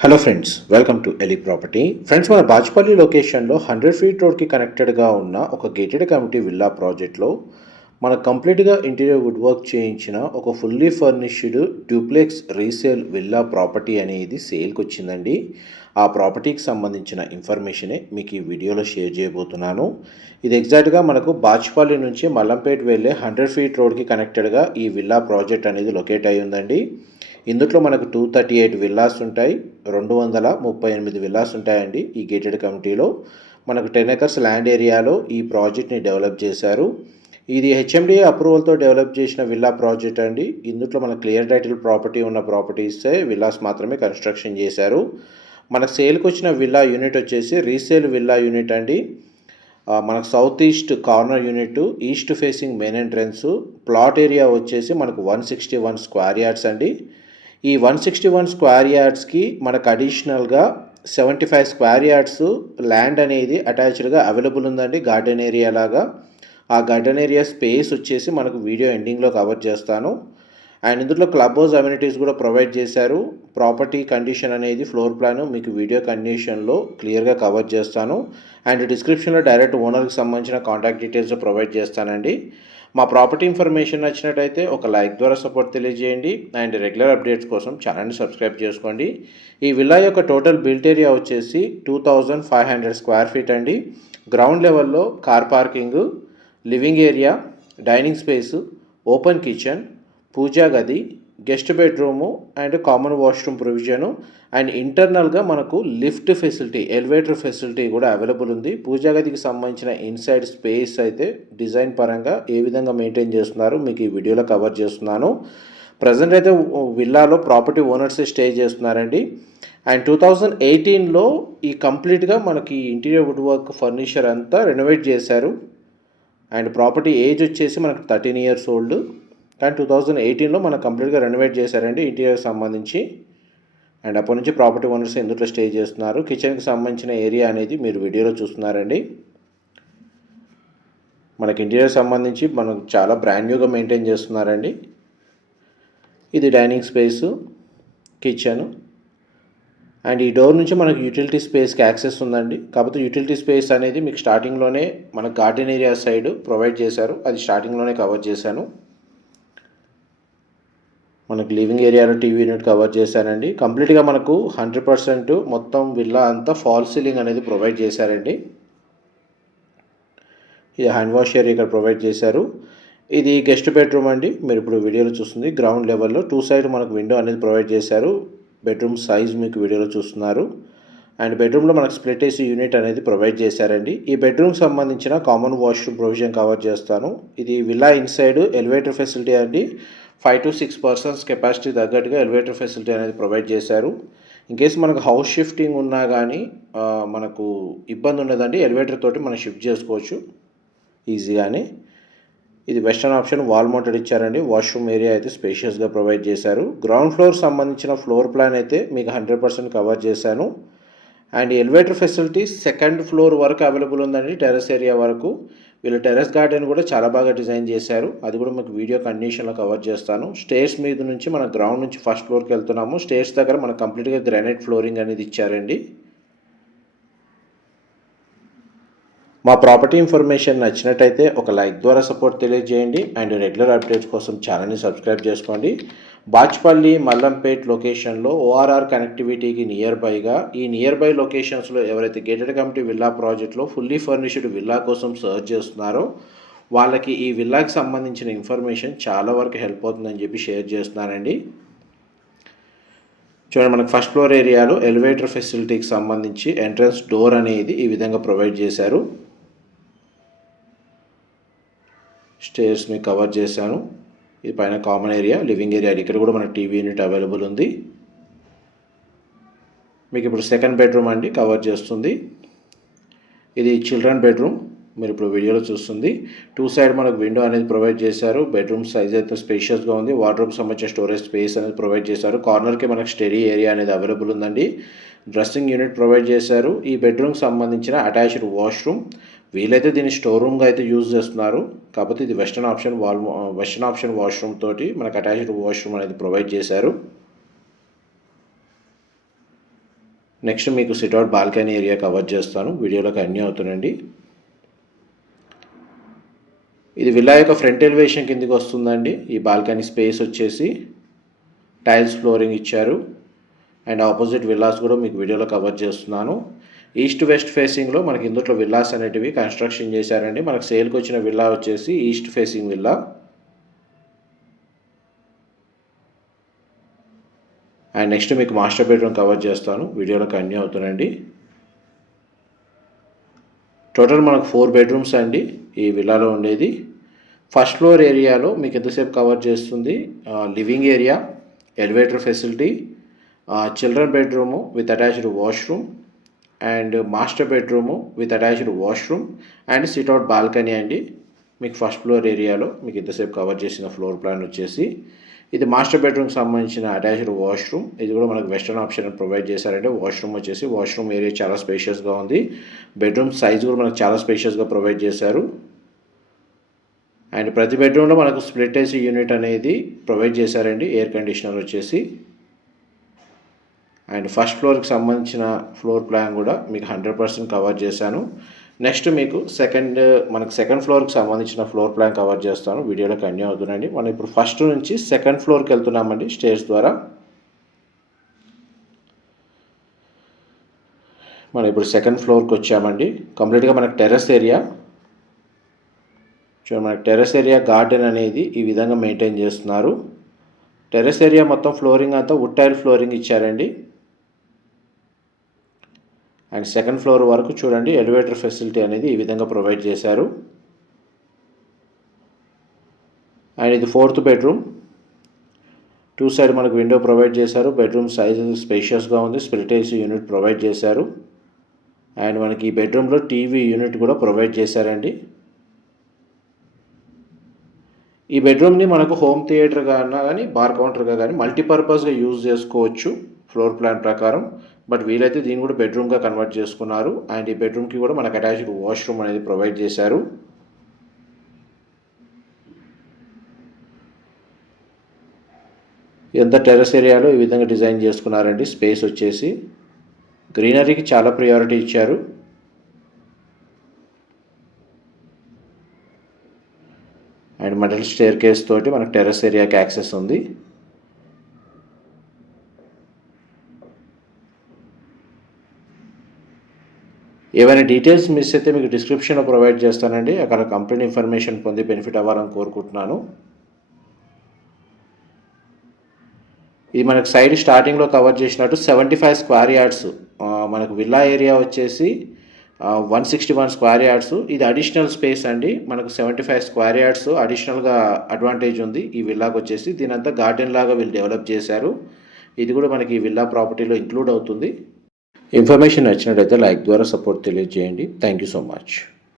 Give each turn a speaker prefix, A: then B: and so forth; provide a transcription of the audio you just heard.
A: Hello friends welcome to Eli property friends మన బాజ్పల్లి లొకేషన్లో hundred feet రోడ్కి కనెక్టెడ్గా ఉన్న ఒక గేటెడ్ కమిటీ విల్లా ప్రాజెక్ట్లో మన కంప్లీట్గా ఇంటీరియర్ వుడ్ వర్క్ చేయించిన ఒక fully furnished duplex resale villa property అనేది సేల్కి వచ్చిందండి. ఆ ప్రాపర్టీకి సంబంధించిన ఇన్ఫర్మేషనే మీకు ఈ వీడియోలో షేర్ చేయబోతున్నాను. ఇది ఎగ్జాక్ట్గా మనకు బాచ్పల్లి నుంచి మల్లంపేట వెళ్ళే హండ్రెడ్ ఫీట్ రోడ్కి కనెక్టెడ్గా ఈ విల్లా ప్రాజెక్ట్ అనేది లొకేట్ అయి ఉందండి. ఇందులో మనకు టూ థర్టీ ఎయిట్ విల్లాస్ ఉంటాయి. రెండు వందల ముప్పై ఎనిమిది విల్లాస్ ఉంటాయండి ఈ గేటెడ్ కమిటీలో మనకు టెన్ ఎకర్స్ ల్యాండ్ ఏరియాలో ఈ ప్రాజెక్ట్ని డెవలప్ చేశారు. ఇది హెచ్ఎండిఏ అప్రూవల్తో డెవలప్ చేసిన విల్లా ప్రాజెక్ట్ అండి. ఇందులో మన క్లియర్ టైటిల్ ప్రాపర్టీ ఉన్న ప్రాపర్టీసే విల్లాస్ మాత్రమే కన్స్ట్రక్షన్ చేశారు. మనకు సేల్కి వచ్చిన విల్లా యూనిట్ వచ్చేసి రీసేల్ విల్లా యూనిట్ అండి. మనకు south east corner unit east facing main entrance plot area వచ్చేసి మనకు one sixty one square yards అండి. ఈ వన్ సిక్స్టీ వన్ స్క్వేర్ యార్డ్స్కి మనకు అడిషనల్గా seventy five square yards land అనేది అటాచ్డ్గా అవైలబుల్ ఉందండి గార్డెన్ ఏరియా లాగా. ఆ గార్డెన్ ఏరియా స్పేస్ వచ్చేసి మనకు వీడియో ఎండింగ్లో కవర్ చేస్తాను. అండ్ ఇందులో క్లబ్ హౌస్ అమ్యూనిటీస్ కూడా ప్రొవైడ్ చేశారు. ప్రాపర్టీ కండిషన్ అనేది ఫ్లోర్ ప్లాన్ మీకు వీడియో కండిషన్లో క్లియర్గా కవర్ చేస్తాను. అండ్ డిస్క్రిప్షన్లో డైరెక్ట్ ఓనర్కి సంబంధించిన కాంటాక్ట్ డీటెయిల్స్ ప్రొవైడ్ చేస్తానండి. మా ప్రాపర్టీ ఇన్ఫర్మేషన్ నచ్చినట్టయితే ఒక లైక్ ద్వారా సపోర్ట్ తెలియజేయండి. అండ్ రెగ్యులర్ అప్డేట్స్ కోసం ఛానల్ని సబ్స్క్రైబ్ చేసుకోండి. ఈ విల్లా యొక్క టోటల్ బిల్ట్ ఏరియా వచ్చేసి two thousand five hundred square feet అండి. గ్రౌండ్ లెవెల్లో car parking living area dining space open kitchen puja గది guest bedroom and common washroom provision. And ఇంటర్నల్గా మనకు లిఫ్ట్ ఫెసిలిటీ ఎలివేటర్ ఫెసిలిటీ కూడా available ఉంది. పూజా గదికి సంబంధించిన ఇన్సైడ్ స్పేస్ అయితే డిజైన్ పరంగా ఏ విధంగా మెయింటైన్ చేస్తున్నారు మీకు ఈ వీడియోలో కవర్ చేస్తున్నాను. ప్రజెంట్ అయితే విల్లాలో ప్రాపర్టీ ఓనర్స్ స్టే చేస్తున్నారండి. అండ్ టూ థౌజండ్ ఎయిటీన్లో ఈ కంప్లీట్గా మనకి ఇంటీరియర్ వుడ్ వర్క్ ఫర్నిచర్ అంతా రెనోవేట్ చేశారు. అండ్ ప్రాపర్టీ ఏజ్ వచ్చేసి మనకు థర్టీన్ ఇయర్స్ ఓల్డ్. కానీ టూ థౌజండ్ ఎయిటీన్లో మనం కంప్లీట్గా రెనోవేట్ చేశారండి ఇంటీరియర్ సంబంధించి. అండ్ అప్పటి నుంచి ప్రాపర్టీ ఓనర్స్ ఎందుట్లో స్టే చేస్తున్నారు. కిచెన్కి సంబంధించిన ఏరియా అనేది మీరు వీడియోలో చూస్తున్నారండి. మనకి ఇంటీరియర్ సంబంధించి మనం చాలా బ్రాండ్ న్యూగా మెయింటైన్ చేస్తున్నారండి. ఇది డైనింగ్ స్పేసు కిచెన్ అండ్ ఈ డోర్ నుంచి మనకు యూటిలిటీ స్పేస్కి యాక్సెస్ ఉందండి. కాకపోతే యూటిలిటీ స్పేస్ అనేది మీకు స్టార్టింగ్లోనే మన గార్డెన్ ఏరియా సైడ్ ప్రొవైడ్ చేశారు. అది స్టార్టింగ్లోనే కవర్ చేశాను. మనకు లివింగ్ ఏరియాలో టీవీ యూనిట్ కవర్ చేశారండి. కంప్లీట్గా మనకు హండ్రెడ్ పర్సెంట్ మొత్తం విల్లా అంతా ఫాల్ సీలింగ్ అనేది ప్రొవైడ్ చేశారండి. ఇది హ్యాండ్ వాష్ ఏరియా ఇక్కడ ప్రొవైడ్ చేశారు. ఇది గెస్ట్ బెడ్రూమ్ అండి. మీరు ఇప్పుడు వీడియోలో చూస్తుంది. గ్రౌండ్ లెవెల్లో టూ సైడ్ మనకు విండో అనేది ప్రొవైడ్ చేశారు. బెడ్రూమ్ సైజ్ మీకు వీడియోలో చూస్తున్నారు. అండ్ బెడ్రూమ్లో మనకు స్ప్లిట్ ఏసీ యూనిట్ అనేది ప్రొవైడ్ చేశారండి. ఈ బెడ్రూమ్కి సంబంధించిన కామన్ వాష్రూమ్ ప్రొవిజన్ కవర్ చేస్తాను. ఇది విల్లా ఇన్సైడ్ ఎలివేటర్ ఫెసిలిటీ అండి. Five to six persons capacity తగ్గట్టుగా ఎలివేటర్ ఫెసిలిటీ అనేది ప్రొవైడ్ చేశారు. ఇన్ కేసు మనకు హౌస్ షిఫ్టింగ్ ఉన్నా కానీ మనకు ఇబ్బంది ఉండదండి. ఎలివేటర్ తోటి మనం షిఫ్ట్ చేసుకోవచ్చు ఈజీగానే. ఇది వెస్టర్న్ ఆప్షన్ వాల్ మౌంటెడ్ ఇచ్చారండి. వాష్రూమ్ ఏరియా అయితే స్పేషియస్గా ప్రొవైడ్ చేశారు. గ్రౌండ్ ఫ్లోర్ సంబంధించిన ఫ్లోర్ ప్లాన్ అయితే మీకు హండ్రెడ్ పర్సెంట్ కవర్ చేశాను. And elevator facility second floor వరకు అవైలబుల్ ఉందండి టెర్రస్ ఏరియా వరకు. వీళ్ళు టెర్రస్ గార్డెన్ కూడా చాలా బాగా డిజైన్ చేశారు. అది కూడా మీకు వీడియో కండిషన్లో కవర్ చేస్తాను. స్టేర్స్ మీద నుంచి మన గ్రౌండ్ నుంచి ఫస్ట్ ఫ్లోర్కి వెళ్తున్నాము. స్టేర్స్ దగ్గర మనకు కంప్లీట్గా గ్రానైట్ ఫ్లోరింగ్ అనేది ఇచ్చారండి. మా ప్రాపర్టీ ఇన్ఫర్మేషన్ నచ్చినట్టయితే ఒక లైక్ ద్వారా సపోర్ట్ తెలియజేయండి అండ్ రెగ్యులర్ అప్డేట్స్ కోసం ఛానల్ని సబ్స్క్రైబ్ చేసుకోండి. బాచ్పల్లి మల్లంపేట్ లొకేషన్లో ఓఆర్ఆర్ కనెక్టివిటీకి నియర్ బైగా ఈ నియర్ బై లొకేషన్స్లో ఎవరైతే గేటెడ్ కమిటీ విల్లా ప్రాజెక్ట్లో ఫుల్లీ ఫర్నిష్డ్ విల్లా కోసం సర్చ్ చేస్తున్నారో వాళ్ళకి ఈ విల్లాకి సంబంధించిన ఇన్ఫర్మేషన్ చాలా వరకు హెల్ప్ అవుతుందని చెప్పి షేర్ చేస్తున్నానండి. చూడండి మనకు ఫస్ట్ ఫ్లోర్ ఏరియాలో ఎలివేటర్ ఫెసిలిటీకి సంబంధించి ఎంట్రన్స్ డోర్ అనేది ఈ విధంగా ప్రొవైడ్ చేశారు. స్టేర్స్ని కవర్ చేశాను. ఇది పైన కామన్ ఏరియా లివింగ్ ఏరియా. ఇక్కడ కూడా మనకు టీవీ యూనిట్ అవైలబుల్ ఉంది. మీకు ఇప్పుడు సెకండ్ బెడ్రూమ్ అండి కవర్ చేస్తుంది. ఇది చిల్డ్రన్ బెడ్రూమ్ మీరు ఇప్పుడు వీడియోలో చూస్తుంది. టూ సైడ్ మనకు విండో అనేది ప్రొవైడ్ చేశారు. బెడ్రూమ్ సైజ్ అయితే స్పేషియస్గా ఉంది. వార్డ్రోబ్ సంబంధించిన స్టోరేజ్ స్పేస్ అనేది ప్రొవైడ్ చేశారు. కార్నర్కి మనకు స్టడీ ఏరియా అనేది అవైలబుల్ ఉందండి. డ్రెస్సింగ్ యూనిట్ ప్రొవైడ్ చేశారు. ఈ బెడ్రూమ్కి సంబంధించిన అటాచ్డ్ వాష్రూమ్ వీలైతే దీన్ని స్టోర్ రూమ్గా అయితే యూజ్ చేస్తున్నారు. కాకపోతే ఇది western option wall western option washroom తోటి మనకు అటాచ్డ్ వాష్రూమ్ అనేది ప్రొవైడ్ చేశారు. నెక్స్ట్ మీకు సిట్అవుట్ బాల్కనీ ఏరియా కవర్ చేస్తాను. వీడియోలోకి అన్నీ అవుతుందండి ఇది విల్లా యొక్క ఫ్రంట్ ఎలివేషన్ కిందకి వస్తుందండి. ఈ బాల్కనీ స్పేస్ వచ్చేసి టైల్స్ ఫ్లోరింగ్ ఇచ్చారు. అండ్ ఆపోజిట్ విల్లాస్ కూడా మీకు వీడియోలో కవర్ చేస్తున్నాను. ఈస్ట్ వెస్ట్ ఫేసింగ్లో మనకి ఇందులో విల్లాస్ అనేటివి కన్స్ట్రక్షన్ చేశారండి. మనకు సేల్కి వచ్చిన విల్లా వచ్చేసి east facing villa. And next మీకు మాస్టర్ బెడ్రూమ్ కవర్ చేస్తాను. వీడియోలో కన్యూ అవుతానండి. టోటల్ మనకు ఫోర్ బెడ్రూమ్స్ అండి ఈ విల్లాలో ఉండేది. ఫస్ట్ ఫ్లోర్ ఏరియాలో మీకు ఎంతసేపు కవర్ చేస్తుంది? Living area elevator facility children bedroom with attached washroom and master bedroom with attached washroom and sitout balcony అండి. మీకు ఫస్ట్ ఫ్లోర్ ఏరియాలో మీకు ఇంతసేపు కవర్ చేసిన ఫ్లోర్ ప్లాన్ వచ్చేసి ఇది మాస్టర్ బెడ్రూమ్కి సంబంధించిన అటాచ్డ్ వాష్రూమ్. ఇది కూడా మనకు వెస్టర్న్ ఆప్షన్ ప్రొవైడ్ చేశారంటే వాష్రూమ్ వచ్చేసి వాష్రూమ్ ఏరియా చాలా స్పేషియస్గా ఉంది. బెడ్రూమ్ సైజ్ కూడా మనకు చాలా స్పేషియస్గా ప్రొవైడ్ చేశారు. అండ్ ప్రతి బెడ్రూమ్లో మనకు స్ప్లిట్ ఏసీ యూనిట్ అనేది ప్రొవైడ్ చేశారండి. ఎయిర్ కండిషనర్ వచ్చేసి అండ్ ఫస్ట్ ఫ్లోర్కి సంబంధించిన ఫ్లోర్ ప్లాన్ కూడా మీకు హండ్రెడ్ పర్సెంట్ కవర్ చేశాను. నెక్స్ట్ మీకు సెకండ్ మనకు సెకండ్ ఫ్లోర్కి సంబంధించిన ఫ్లోర్ ప్లాన్ కవర్ చేస్తాను. వీడియోలో కన్యూ అవుతుందండి మనం ఇప్పుడు ఫస్ట్ నుంచి సెకండ్ ఫ్లోర్కి వెళ్తున్నామండి స్టేజ్ ద్వారా. మనం ఇప్పుడు సెకండ్ ఫ్లోర్కి వచ్చామండి. కంప్లీట్గా మనకు టెర్రస్ ఏరియా. చూడండి మనకి టెర్రస్ ఏరియా గార్డెన్ అనేది ఈ విధంగా మెయింటైన్ చేస్తున్నారు. టెర్రస్ ఏరియా మొత్తం ఫ్లోరింగ్ అంతా వుడ్ టైల్ ఫ్లోరింగ్ ఇచ్చారండి. అండ్ సెకండ్ ఫ్లోర్ వరకు చూడండి ఎలివేటర్ ఫెసిలిటీ అనేది ఈ విధంగా ప్రొవైడ్ చేశారు. అండ్ ఇది ఫోర్త్ బెడ్రూమ్ టూ సైడ్ మనకు విండో ప్రొవైడ్ చేశారు. బెడ్రూమ్ సైజ్ స్పేషియస్గా ఉంది. స్ప్లిట్ ఏసీ యూనిట్ ప్రొవైడ్ చేశారు. అండ్ మనకి ఈ బెడ్రూమ్లో టీవీ యూనిట్ కూడా ప్రొవైడ్ చేశారండి. ఈ బెడ్రూమ్ని మనకు హోమ్ థియేటర్గా అన్నా కానీ బార్ కౌంటర్గా కానీ మల్టీపర్పస్గా యూజ్ చేసుకోవచ్చు. ఫ్లోర్ ప్లాన్ ప్రకారం. బట్ వీలైతే దీన్ని కూడా బెడ్రూమ్గా కన్వర్ట్ చేసుకున్నారు. అండ్ ఈ బెడ్రూమ్కి కూడా మనకు అటాచ్డ్ వాష్రూమ్ అనేది ప్రొవైడ్ చేశారు. ఎంత టెర్రస్ ఏరియాలో ఈ విధంగా డిజైన్ చేసుకున్నారండి. స్పేస్ వచ్చేసి గ్రీనరీకి చాలా ప్రియారిటీ ఇచ్చారు. అండ్ మెటల్ స్టేర్ కేస్ తోటి మనకు టెర్రస్ ఏరియాకి యాక్సెస్ ఉంది. ఏవైనా డీటెయిల్స్ మిస్ అయితే మీకు డిస్క్రిప్షన్లో ప్రొవైడ్ చేస్తానండి. అక్కడ కంప్లీట్ ఇన్ఫర్మేషన్ పొంది బెనిఫిట్ అవ్వాలని కోరుకుంటున్నాను. ఇది మనకు సైడ్ స్టార్టింగ్లో కవర్ చేసినట్టు సెవెంటీ ఫైవ్ స్క్వేర్ యార్డ్స్ మనకు విల్లా ఏరియా వచ్చేసి one sixty one square yards ఇది అడిషనల్ స్పేస్ అండి. మనకు సెవెంటీ ఫైవ్ స్క్వేర్ యార్డ్స్ అడిషనల్గా అడ్వాంటేజ్ ఉంది. ఈ విల్లాకి వచ్చేసి దీనంతా గార్డెన్ లాగా వీళ్ళు డెవలప్ చేశారు. ఇది కూడా మనకి ఈ విల్లా ప్రాపర్టీలో ఇంక్లూడ్ అవుతుంది. ఇన్ఫర్మేషన్ నచ్చినట్లయితే లైక్ ద్వారా సపోర్ట్ తెలియజేయండి. Thank you so much.